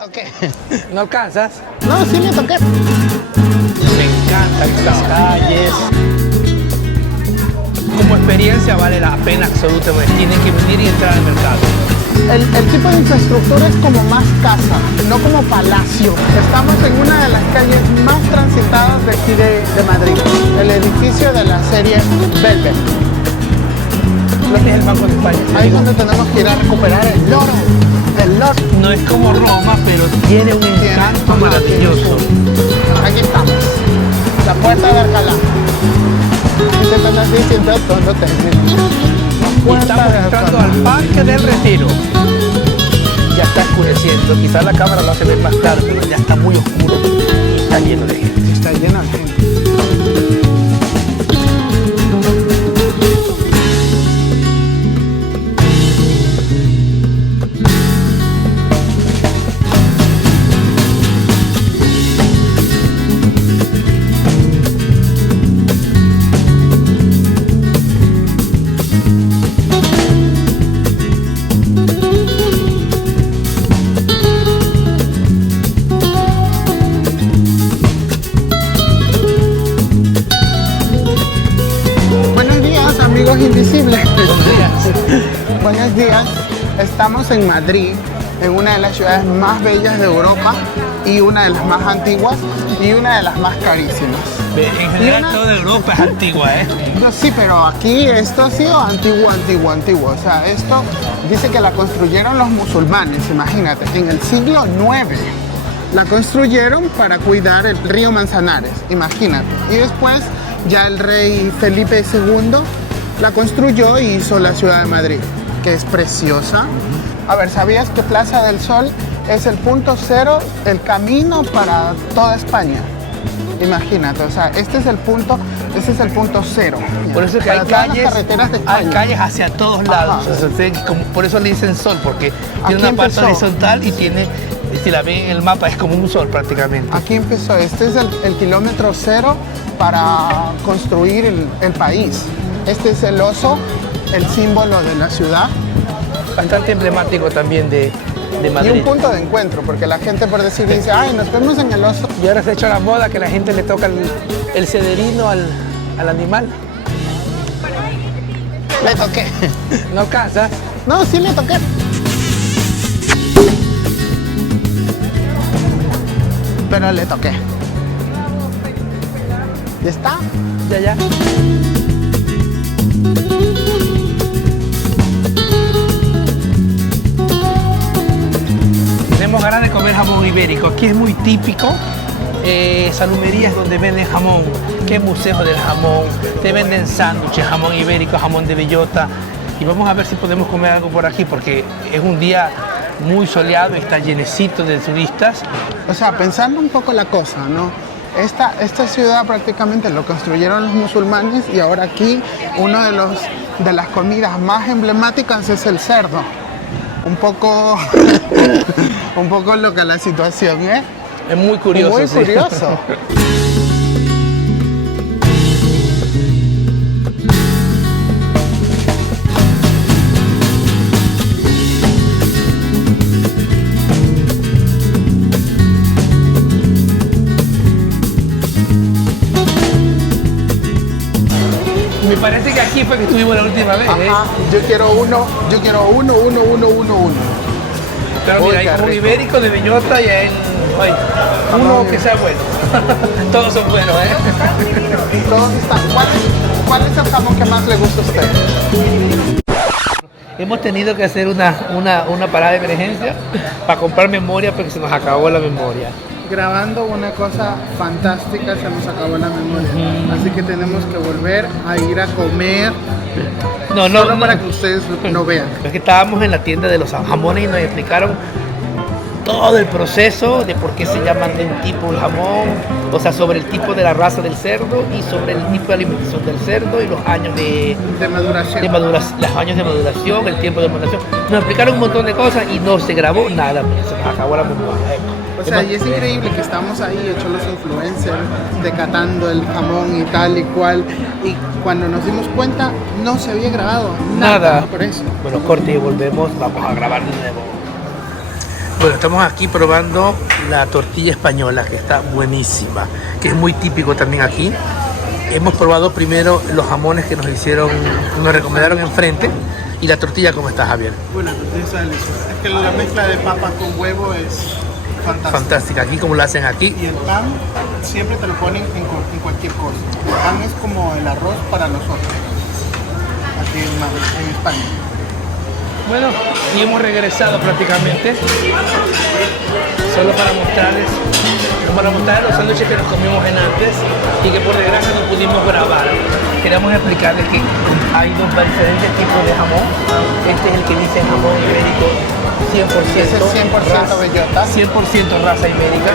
toqué. ¿No alcanzas? No, sí me toqué. Me encantan estas calles. Como experiencia vale la pena absolutamente. Tienen que venir y entrar al mercado. El tipo de infraestructura es como más casa, no como palacio. Estamos en una de las calles más transitadas de aquí de Madrid, el edificio de la serie Velvet. Este es el Banco de España. Ahí es donde tenemos que ir a recuperar el loro. El loro. No es como Roma, pero tiene un encanto maravilloso. Aquí estamos, la puerta de Alcalá. Y te están así diciendo dónde termina. Y estamos entrando al Parque del Retiro. Ya está oscureciendo. Quizás la cámara lo hace ver más claro, pero ya está muy oscuro y está lleno de gente. Sí, está lleno de gente. Amigos invisibles. Buenos días. Buenos días. Estamos en Madrid, en una de las ciudades más bellas de Europa y una de las más antiguas y una de las más carísimas. En general toda Europa es antigua, ¿eh? No, sí, pero aquí esto ha sido antiguo. O sea, esto dice que la construyeron los musulmanes, imagínate, en el siglo IX. La construyeron para cuidar el río Manzanares, imagínate. Y después ya el rey Felipe II la construyó y hizo la ciudad de Madrid, que es preciosa. A ver, ¿sabías que Plaza del Sol es el punto cero, el camino para toda España? Imagínate, o sea, este es el punto cero. Por eso es que para todas las carreteras de España. hay calles hacia todos lados. O sea, por eso le dicen sol, porque tiene una parte horizontal y tiene, si la ven en el mapa, es como un sol prácticamente. Aquí empezó, este es el kilómetro cero para construir el país. Este es el oso, el símbolo de la ciudad. Bastante emblemático también de Madrid. Y un punto de encuentro, porque la gente por decir dice, ay, nos vemos en el oso. Y ahora se ha hecho la moda que la gente le toca el cederino al animal. Le toqué. ¿No alcanzas? No, sí le toqué. Pero le toqué. ¿Ya está? Ya. Tenemos ganas de comer jamón ibérico. Aquí es muy típico. Salumerías donde venden jamón, que museos del jamón, te venden sándwiches, jamón ibérico, jamón de bellota. Y vamos a ver si podemos comer algo por aquí, porque es un día muy soleado y está llenecito de turistas. O sea, pensando un poco la cosa, ¿no? Esta ciudad prácticamente lo construyeron los musulmanes y ahora aquí uno de las comidas más emblemáticas es el cerdo. Un poco loca la situación, ¿eh? Es muy curioso. Muy curioso. Sí. Me parece que aquí fue que estuvimos la última vez, ¿eh? Ajá. Yo quiero uno. Pero mira, hay jamón ibérico de bellota y hay uno que sea bueno. Todos son buenos, ¿eh? Todos están. ¿Cuál es el jamón que más le gusta a usted? Hemos tenido que hacer una parada de emergencia para comprar memoria porque se nos acabó la memoria. Grabando una cosa fantástica, se nos acabó la memoria. Así que tenemos que volver a ir a comer. Solo para que ustedes no vean. Es que estábamos en la tienda de los jamones y nos explicaron todo el proceso de por qué se llaman de un tipo el jamón, o sea, sobre el tipo de la raza del cerdo y sobre el tipo de alimentación del cerdo y los años de maduración. Los años de maduración, el tiempo de maduración. Nos explicaron un montón de cosas y no se grabó nada, porque se nos acabó la memoria. O sea, y es increíble que estamos ahí hechos los influencers, decatando el jamón y tal y cual, y cuando nos dimos cuenta no se había grabado nada. Por eso. Bueno, corte y volvemos, vamos a grabar de nuevo. Bueno, estamos aquí probando la tortilla española, que está buenísima, que es muy típico también aquí. Hemos probado primero los jamones que nos recomendaron enfrente, y la tortilla. ¿Cómo está, Javier? Bueno, la tortilla está deliciosa. Es que la mezcla de papa con huevo es fantástica. Fantástica. Aquí como lo hacen aquí. Y el pan siempre te lo ponen en cualquier cosa. El pan es como el arroz para nosotros, aquí en España. Bueno, y hemos regresado prácticamente, solo para mostrarles los sándwiches que nos comimos en antes y que por desgracia no pudimos grabar. Queremos explicarles que hay diferentes tipos de jamón. Este es el que dice jamón ibérico 100%. Ese es 100% bellota. 100% raza ibérica,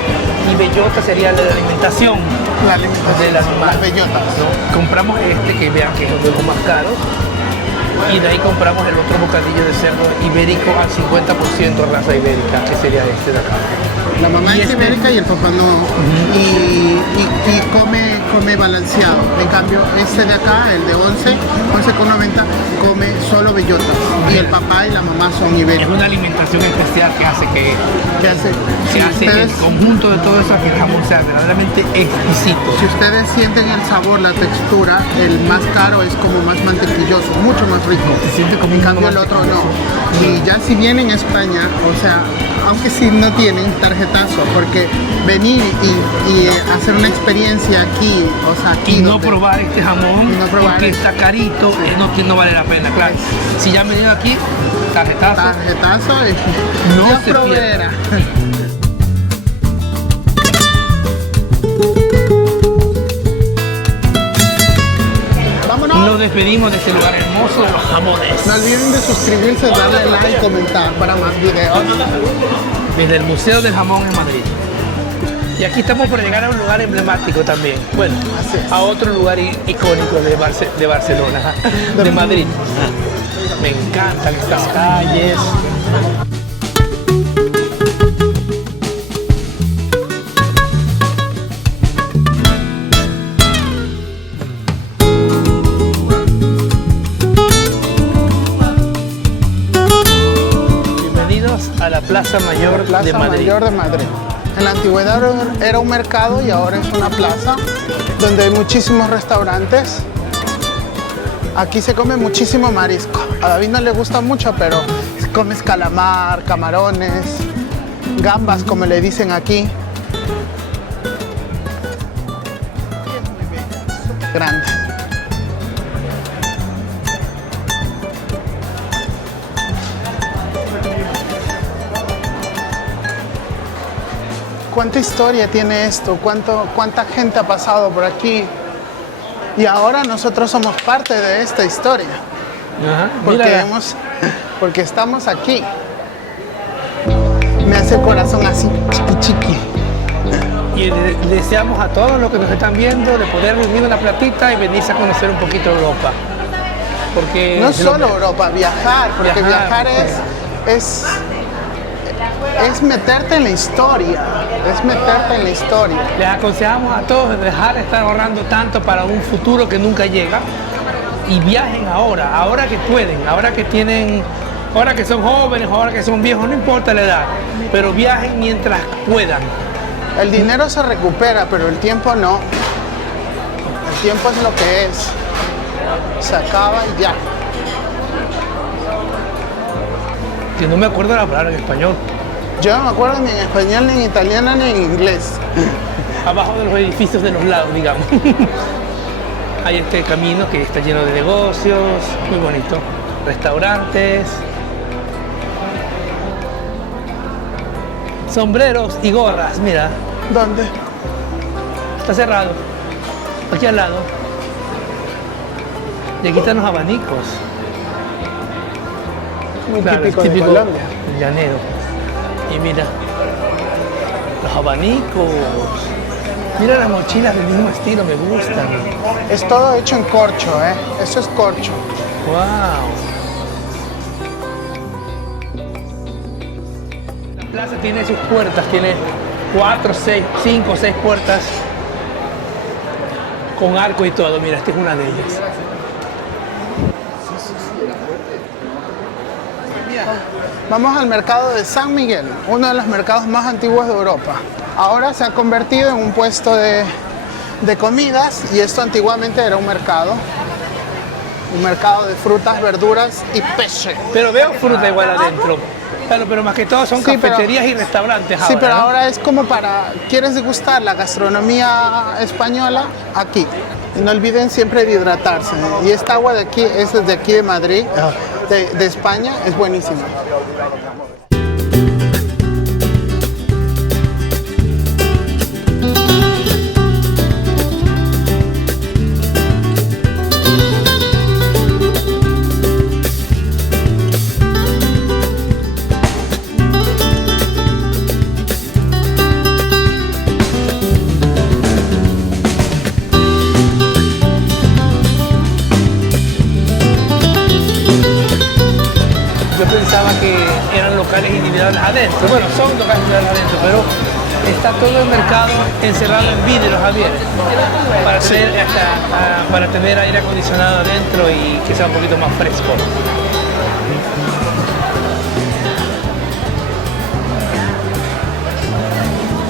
y bellota sería la alimentación, La alimentación del animal. las bellotas. ¿No? Compramos este, que vean que es uno de los más caros, y de ahí compramos el otro bocadillo de cerdo ibérico al 50% raza ibérica, que sería este de acá. La mamá Y es este- ibérica y el papá no. Y come balanceado. En cambio, este de acá, el de 11,90, come solo bellotas. Y el papá y la mamá son Es ibéricos. una alimentación especial que hace que ¿Qué hace? se Si hace ustedes, el conjunto de todo eso, que el jamón sea verdaderamente exquisito. si ustedes sienten el sabor, la textura, el más caro es como más mantequilloso, mucho más rico. Se siente como En un cambio el otro no. Y ya si vienen a España, o sea, aunque si no tienen tarjetazo, porque venir y hacer una experiencia aquí, o sea, aquí Y no donde- probar este jamón, Y no probar porque este. está carito, no vale la pena, claro. Si ya han venido aquí, tarjetazo. tarjetazo y No Dios se proveerá. Vámonos. Nos despedimos de este lugar hermoso de los jamones. No olviden de suscribirse, darle like, comentar para más videos. Desde el Museo del Jamón en Madrid. Y aquí estamos por llegar a un lugar emblemático también. Bueno, Así es. a otro lugar icónico de Barcelona, de Madrid. Me encantan estas calles. Bienvenidos a la Plaza Mayor de Plaza Madrid. Mayor de Madrid. En la antigüedad era un mercado y ahora es una plaza donde hay muchísimos restaurantes. Aquí se come muchísimo marisco. A David no le gusta mucho, pero comes calamar, camarones, gambas, como le dicen aquí. Grande. ¿Cuánta historia tiene esto? ¿Cuánta gente ha pasado por aquí? Y ahora nosotros somos parte de esta historia, Ajá, porque, mira, porque estamos aquí. Me hace el corazón así, chiqui chiqui. y deseamos a todos los que nos están viendo de poder vivir una platita y venirse a conocer un poquito Europa. Porque No es lo solo que- Europa, viajar, porque Viajar, viajar es meterte en la historia, es meterte en la historia. Les aconsejamos a todos dejar de estar ahorrando tanto para un futuro que nunca llega, y viajen ahora que pueden, ahora que tienen, ahora que son jóvenes, ahora que son viejos, no importa la edad, pero viajen mientras puedan. El dinero se recupera, pero el tiempo no. El tiempo es lo que es. Se acaba y ya. Que no me acuerdo la palabra en español. Yo no me acuerdo ni en español, ni en italiano, ni en inglés. Abajo de los edificios de los lados, digamos. Hay este camino que está lleno de negocios, muy bonito. Restaurantes, sombreros y gorras, mira, ¿Dónde? está cerrado. Aquí al lado. Y aquí están los abanicos. Muy Claro, típico, es de Colombia. llanero. Y mira, los abanicos. Mira las mochilas del mismo estilo, me gustan. Es todo hecho en corcho, ¿eh? Eso es corcho. Wow. La plaza tiene sus puertas, tiene 4, 6, 5, 6 puertas con arco y todo. Mira, esta es una de ellas. Vamos al mercado de San Miguel, uno de los mercados más antiguos de Europa. Ahora se ha convertido en un puesto de comidas y esto antiguamente era un mercado de frutas, verduras y peces. Pero veo fruta igual adentro. Claro, pero más que todo son Sí, cafeterías y restaurantes ahora, Sí, pero ¿no? ahora es como para, ¿quieres degustar la gastronomía española? Aquí. Y no olviden siempre de hidratarse. Y esta agua de aquí es desde aquí de Madrid, de España, es buenísima. Yo pensaba que eran locales individuales adentro. Bueno, son locales individuales adentro, pero está todo el mercado encerrado en vidrio, Javier, para tener aire acondicionado adentro y que sea un poquito más fresco.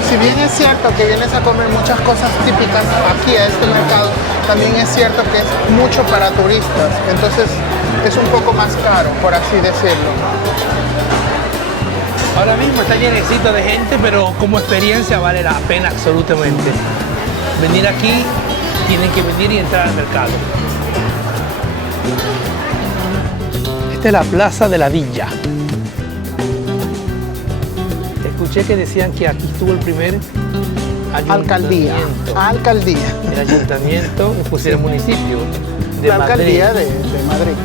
Si bien es cierto que vienes a comer muchas cosas típicas aquí a este mercado, también es cierto que es mucho para turistas, entonces es un poco más caro, por así decirlo. Ahora mismo está llenecito de gente, pero como experiencia vale la pena absolutamente. Venir aquí, tienen que venir y entrar al mercado. Esta es la Plaza de la Villa. Escuché que decían que aquí estuvo el primer Alcaldía. El ayuntamiento, después el municipio de La Madrid. alcaldía de Madrid.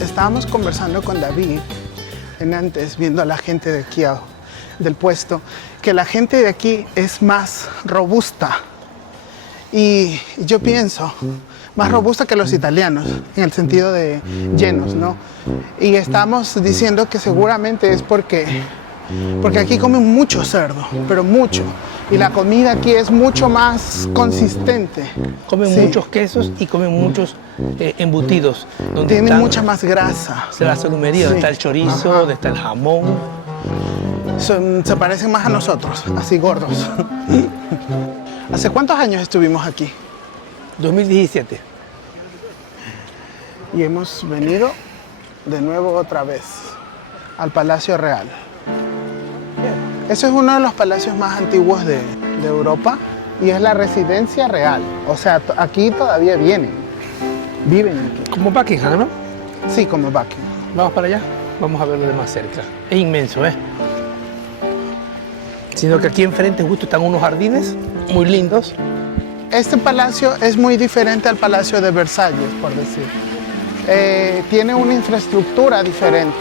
Estábamos conversando con David antes, viendo a la gente de aquí, del puesto, que la gente de aquí es más robusta. Y yo pienso, más robusta que los italianos, en el sentido de llenos, ¿no? Y estamos diciendo que seguramente es porque aquí comen mucho cerdo, pero mucho. Y la comida aquí es mucho más consistente. Comen Sí. muchos quesos y comen muchos embutidos. Donde Tiene están mucha más grasa. la salumería, donde Sí. está el chorizo, Ajá. donde está el jamón. Se parecen más a nosotros, así gordos. ¿Hace cuántos años estuvimos aquí? 2017. Y hemos venido de nuevo otra vez al Palacio Real. Ese es uno de los palacios más antiguos de Europa y es la residencia real. O sea, aquí todavía viven aquí. Como Buckingham, ¿no? Sí, como Buckingham. Vamos para allá, vamos a verlo de más cerca. Es inmenso, ¿eh? Sino que aquí enfrente justo están unos jardines muy lindos. Este palacio es muy diferente al Palacio de Versalles, por decir. Tiene una infraestructura diferente.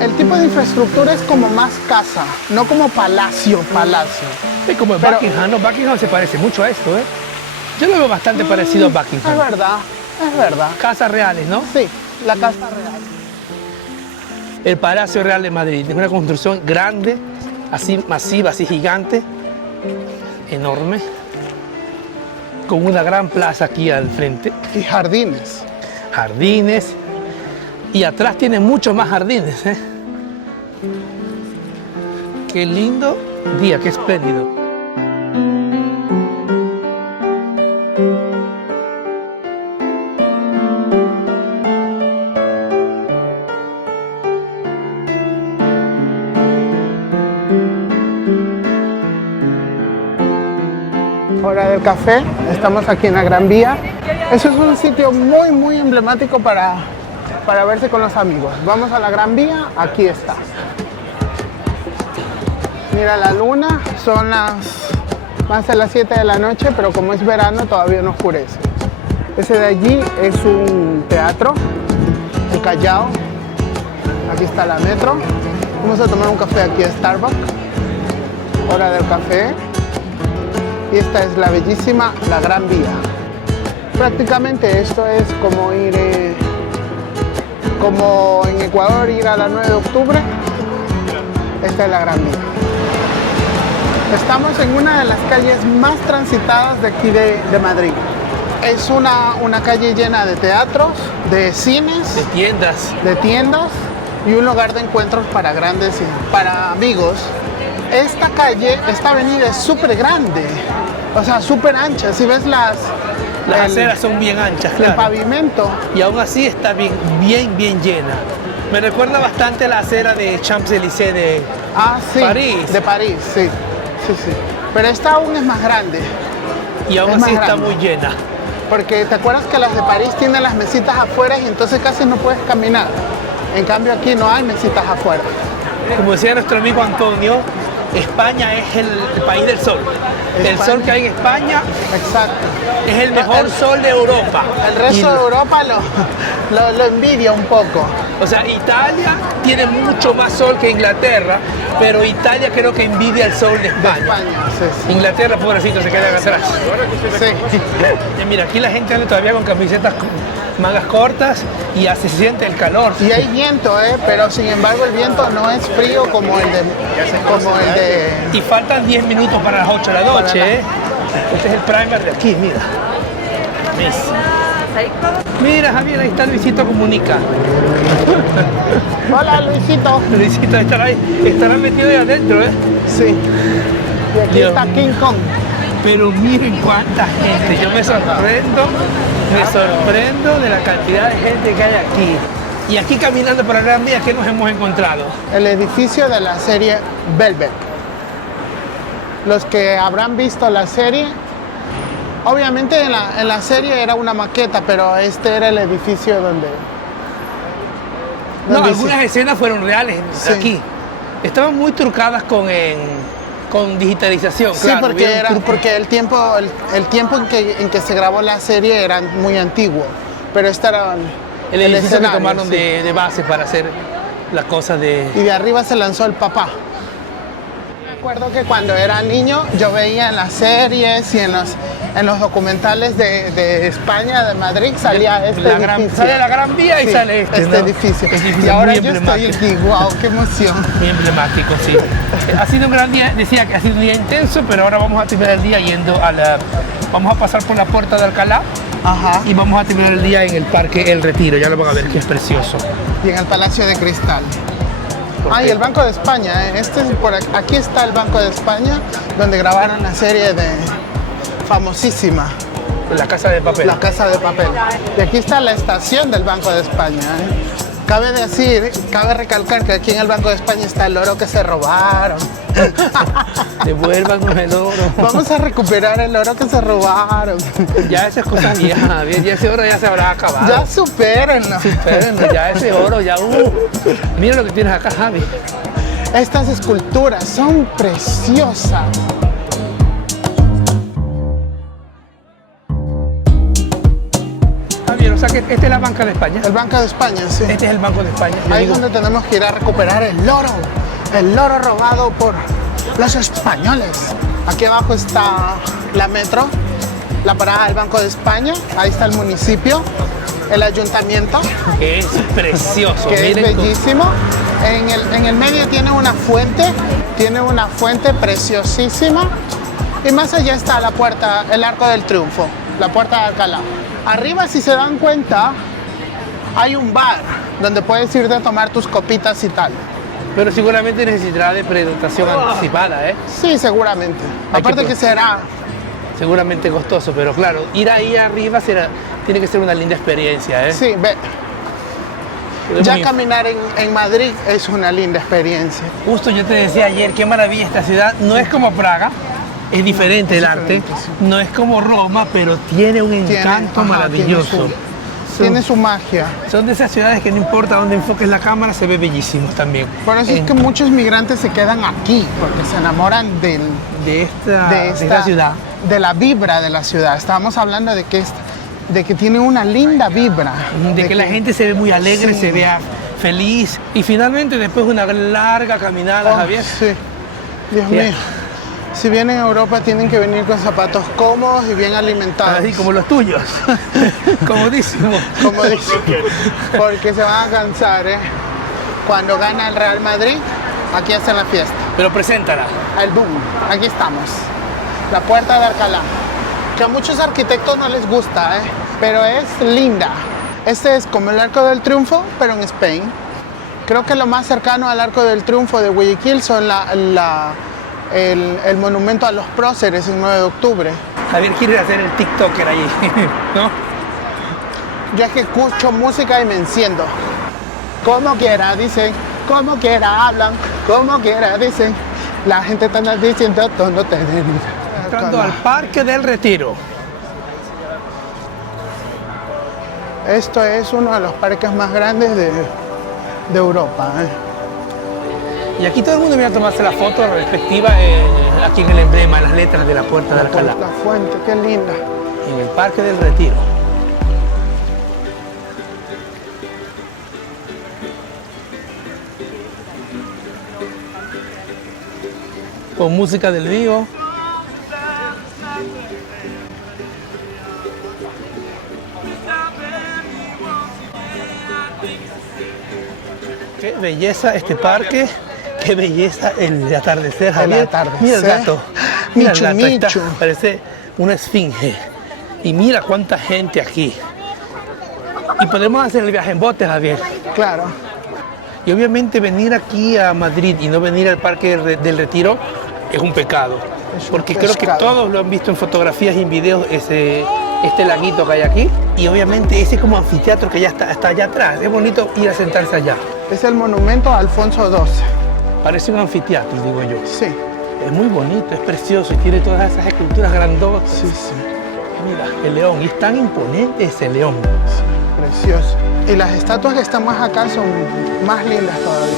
El tipo de infraestructura es como más casa, no como palacio. Es como el Pero- Buckingham, ¿no? Buckingham se parece mucho a esto, ¿eh? Yo lo veo bastante parecido a Es Buckingham. verdad. Casas reales, ¿no? Sí, la Casa Real. El Palacio Real de Madrid es una construcción grande, así masiva, así gigante, enorme, con una gran plaza aquí al frente, Y jardines. jardines, y atrás tiene muchos más jardines, ¿eh? Qué lindo día, qué espléndido. Hora del café, estamos aquí en la Gran Vía. Eso es un sitio muy emblemático para verse con los amigos. Vamos a la Gran Vía, aquí está. Mira la luna, son más de las 7 de la noche, pero como es verano todavía no oscurece. Ese de allí es un teatro, el Callao. Aquí está la metro. Vamos a tomar un café aquí a Starbucks. Hora del café. Y esta es la bellísima La Gran Vía. Prácticamente esto es como ir, como en Ecuador ir a la 9 de octubre. Esta es la Gran Vía. Estamos en una de las calles más transitadas de aquí de Madrid. es una calle llena de teatros, de cines, de tiendas y un lugar de encuentros para grandes y para amigos. Esta avenida es súper grande, o sea, súper ancha. Si ves las aceras son bien anchas, claro. El pavimento. Y aún así está bien llena. Me recuerda bastante a la acera de Champs-Élysées de París. De París, sí. Pero esta aún es más grande. Y aún así está muy llena. Porque te acuerdas que las de París tienen las mesitas afuera y entonces casi no puedes caminar. En cambio aquí no hay mesitas afuera. Como decía nuestro amigo Antonio, España es el país del sol. El sol que hay en España es el mejor sol de Europa. El resto de Europa lo envidia un poco. O sea, Italia tiene mucho más sol que Inglaterra, pero Italia creo que envidia el sol de España. Sí. Inglaterra, pobrecito, se quedan atrás. Sí. Y mira, aquí la gente anda todavía con camisetas mangas cortas y se siente el calor. Y hay viento, pero sin embargo el viento no es frío como el de... Y faltan 10 minutos para las 8 de la noche, Este es el primer de aquí, mira. Mira, Javier, ahí está Luisito Comunica. Hola, Luisito. Luisito estará metido ahí adentro, Sí. Y aquí está King Kong. Pero miren cuánta gente. Yo me sorprendo de la cantidad de gente que hay aquí. Y aquí caminando por la Gran Vía, ¿qué nos hemos encontrado? El edificio de la serie Velvet. Los que habrán visto la serie, obviamente en la serie era una maqueta, pero este era el edificio donde algunas escenas fueron reales aquí. Estaban muy trucadas con digitalización. Sí, claro, porque el tiempo en que se grabó la serie era muy antiguo, pero este era el edificio que tomaron de base para hacer las cosas de... Y de arriba se lanzó el papá. Me acuerdo que cuando era niño yo veía en las series y en los documentales de España, de Madrid, salía edificio. Sale la Gran Vía y sale este edificio. Y ahora yo estoy aquí, wow, qué emoción. Muy emblemático, sí. Ha sido un gran día, decía que ha sido un día intenso, pero ahora vamos a terminar el día vamos a pasar por la Puerta de Alcalá. Y vamos a terminar el día en el Parque El Retiro, ya lo van a ver, que es precioso. Y en el Palacio de Cristal. Y el Banco de España, aquí está el Banco de España, donde grabaron la serie famosísima. La Casa de Papel. La Casa de Papel. Y aquí está la estación del Banco de España. Cabe recalcar que aquí en el Banco de España está el oro que se robaron. Devuélvanos el oro. Vamos a recuperar el oro que se robaron. Ya esas cosas viejas, ya ese oro ya se habrá acabado. Ya supérenlo. Ya ese oro, mira lo que tienes acá, Javi. Estas esculturas son preciosas. O sea que esta es la Banca de España. El Banco de España, sí. Este es el Banco de España. Ahí es donde tenemos que ir a recuperar el oro robado por los españoles. Aquí abajo está la metro, la parada del Banco de España, ahí está el municipio, el ayuntamiento. Que es precioso. Que es bellísimo. En el medio tiene una fuente preciosísima. Y más allá está la puerta, el Arco del Triunfo, la Puerta de Alcalá. Arriba, si se dan cuenta, hay un bar donde puedes irte a tomar tus copitas y tal. Pero seguramente necesitará de presentación anticipada, Sí, seguramente. Aparte que será... Seguramente costoso, pero claro, ir ahí arriba tiene que ser una linda experiencia, Sí, ve. Ya caminar en Madrid es una linda experiencia. Justo yo te decía ayer, qué maravilla esta ciudad. No es como Praga. Es diferente el arte, sí. No es como Roma, pero tiene un encanto maravilloso. Tiene su magia. Son de esas ciudades que no importa dónde enfoques la cámara, se ve bellísimos también. Por eso es que muchos migrantes se quedan aquí, porque se enamoran de esta ciudad. De la vibra de la ciudad. Estábamos hablando de que tiene una linda vibra. De que la gente se ve muy alegre, se vea feliz. Y finalmente, después de una larga caminada, Javier. Sí, Dios mío. Si vienen a Europa tienen que venir con zapatos cómodos y bien alimentados. Así como los tuyos. Comodísimos. Porque se van a cansar, Cuando gana el Real Madrid, aquí hacen la fiesta. Pero preséntala. El boom. Aquí estamos. La Puerta de Alcalá. que a muchos arquitectos no les gusta, pero es linda. Este es como el Arco del Triunfo, pero en Spain. Creo que lo más cercano al Arco del Triunfo de Guayaquil son el monumento a los próceres en 9 de octubre. Javier quiere hacer el TikToker allí, ¿no? Yo es que escucho música y me enciendo. Como quiera, dicen, como quiera hablan, como quiera, dicen. La gente está diciendo, todo no te den. Entrando al Parque del Retiro. Esto es uno de los parques más grandes de Europa. Y aquí todo el mundo viene a tomarse la foto respectiva aquí en el emblema, en las letras de la Puerta de Alcalá. La fuente, qué linda. En el Parque del Retiro. Con música del Vigo. Qué belleza este parque, qué belleza el atardecer, Javier. El atardecer. Mira el gato, mira Michu, el gato, ahí está, Michu. parece una esfinge. Y mira cuánta gente aquí. Y podemos hacer el viaje en bote, Javier. Claro. Y obviamente venir aquí a Madrid y no venir al Parque del Retiro es un pecado. Es un Porque creo que pescado. todos lo han visto en fotografías y en videos, este laguito que hay aquí. Y obviamente ese como anfiteatro que ya está allá atrás. Es bonito ir a sentarse allá. Es el monumento a Alfonso XII. Parece un anfiteatro, digo yo. Sí, Es muy bonito, es precioso y tiene todas esas esculturas grandotas. sí, sí. Mira, el león. Y es tan imponente ese león. Precioso. Y las estatuas que están más acá son más lindas todavía.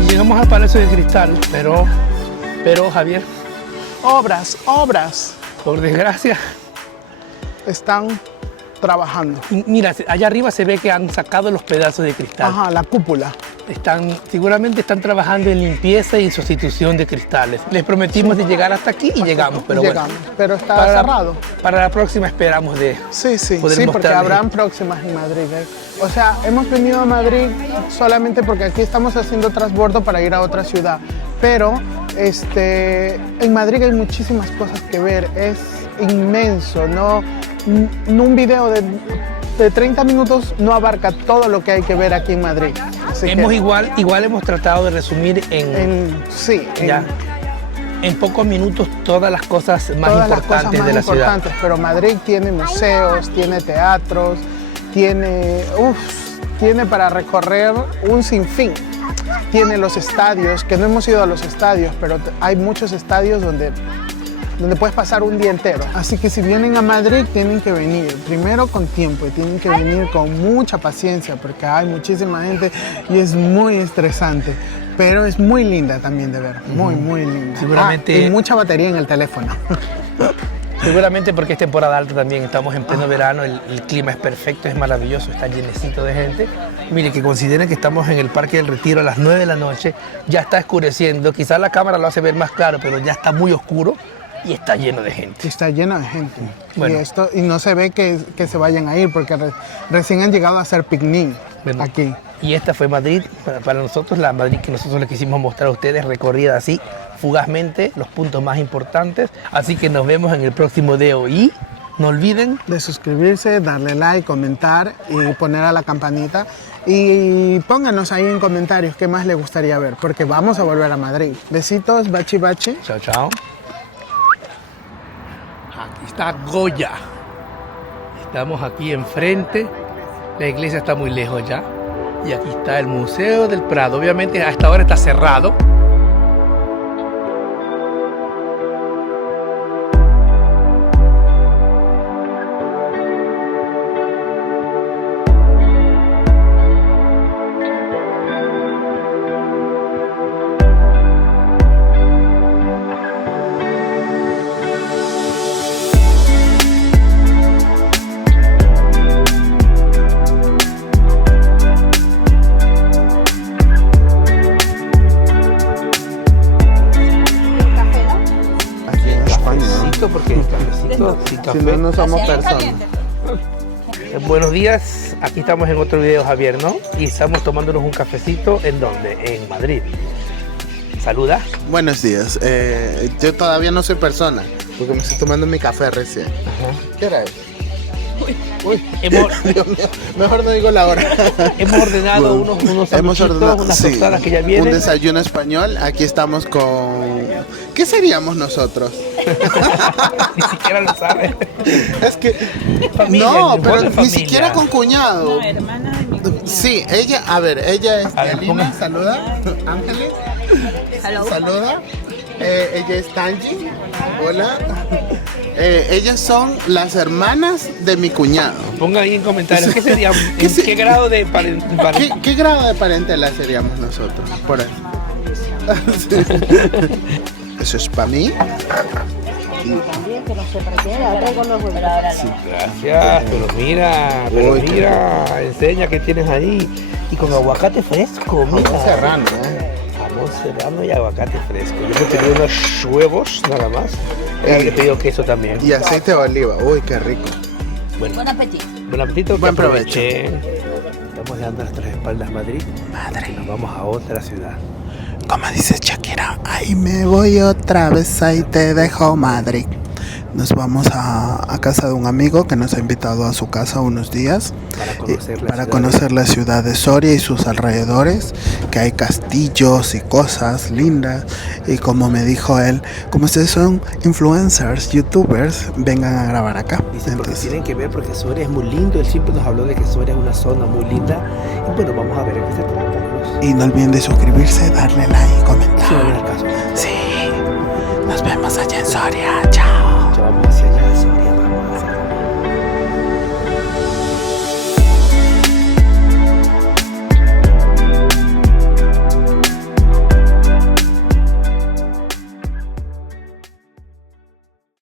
Y llegamos al Palacio de Cristal, pero Javier, Obras. por desgracia, Están trabajando. mira, allá arriba se ve que han sacado los pedazos de cristal. Ajá, la cúpula. Seguramente están trabajando en limpieza y sustitución de cristales. Les prometimos de llegar hasta aquí y llegamos, pero Llegamos. bueno. Pero está cerrado. Para la próxima esperamos de Sí, sí, poder sí, porque mostrarles. habrán próximas en Madrid. O sea, hemos venido a Madrid solamente porque aquí estamos haciendo transbordo para ir a otra ciudad. Pero en Madrid hay muchísimas cosas que ver. Es inmenso, ¿no? Un video de 30 minutos no abarca todo lo que hay que ver aquí en Madrid. Así Hemos que, igual hemos tratado de resumir en en pocos minutos todas las cosas más todas las importantes cosas más de la ciudad. importantes, pero Madrid tiene museos, tiene teatros, tiene para recorrer un sinfín. Tiene los estadios, que no hemos ido a los estadios, pero hay muchos estadios donde puedes pasar un día entero. Así que si vienen a Madrid tienen que venir primero con tiempo y tienen que venir con mucha paciencia porque hay muchísima gente y es muy estresante. Pero es muy linda también de ver, muy linda. Seguramente- y mucha batería en el teléfono. Seguramente porque es temporada alta también, estamos en pleno verano, el clima es perfecto, es maravilloso, está llenecito de gente. Mire, que consideren que estamos en el Parque del Retiro a las 9 de la noche, ya está oscureciendo, quizás la cámara lo hace ver más claro, pero ya está muy oscuro y está lleno de gente. Está lleno de gente. Bueno. Y no se ve que se vayan a ir porque recién han llegado a hacer picnic Bueno, aquí. Y esta fue Madrid, para nosotros, la Madrid que nosotros les quisimos mostrar a ustedes, recorrida así, fugazmente, los puntos más importantes. Así que nos vemos en el próximo video y no olviden De suscribirse, darle like, comentar y poner a la campanita. Y pónganos ahí en comentarios qué más les gustaría ver, porque vamos a volver a Madrid. Besitos, bachi bachi. Chao, chao. Aquí está Goya. Estamos aquí enfrente. La iglesia está muy lejos ya. Y aquí está el Museo del Prado. Obviamente a esta hora está cerrado. cafecito, sin café. Si no, no somos personas. Buenos días, aquí estamos en otro video, Javier, ¿no? Y estamos tomándonos un cafecito, ¿en dónde? En Madrid. Saluda. Buenos días. Yo todavía no soy persona, porque me estoy tomando mi café recién. Ajá. ¿Qué hora es? Uy, hemos, Dios mío, mejor no digo la hora. hemos ordenado unos sanduchitos, unas tostadas que ya vienen. Un desayuno español. Aquí estamos con... ¿Qué seríamos nosotros? Ni siquiera lo sabe. Es que... Familia, no, mi pero esposa es ni familia. siquiera con cuñado. No, hermana de mi cuñada. Sí, ella, a ver, ella es A ver, Alina, ponga. saluda. Ángeles, Hello. saluda. Ella es Tanji, hola. Ellas son las hermanas de mi cuñado. Pongan ahí en comentarios, ¿qué sería? ¿Qué se- ¿Qué grado de ¿Qué grado de parentela seríamos nosotros? Por ahí. Sí. Eso es para mí. También, que no sé para qué, la traigo los huevos. Pero ahora no. Gracias, pero Uy, qué mira, enseña qué tienes ahí. Y con aguacate fresco, mira. Jamón serrano, Jamón serrano y aguacate fresco. Yo me pedí unos huevos nada más. Le he pedido queso también. Y aceite de oliva. Uy, qué rico. Bueno, Buen apetito. buen apetito. Buen que provecho. aprovechen. Estamos dejando nuestras espaldas Madrid. Nos vamos a otra ciudad. Como dice Shakira, ahí me voy otra vez, ahí te dejo Madrid. Nos vamos a casa de un amigo que nos ha invitado a su casa unos días para conocer la ciudad de Soria y sus alrededores, que hay castillos y cosas lindas. Y como me dijo él, como ustedes son influencers, youtubers, vengan a grabar acá. Dice, porque Entonces, tienen que ver porque Soria es muy lindo. Él siempre nos habló de que Soria es una zona muy linda. Y bueno, vamos a ver de qué se trata. Pues. y no olviden de suscribirse, darle like y comentar. Si no viene al caso. Sí, nos vemos allá en Soria. Chao.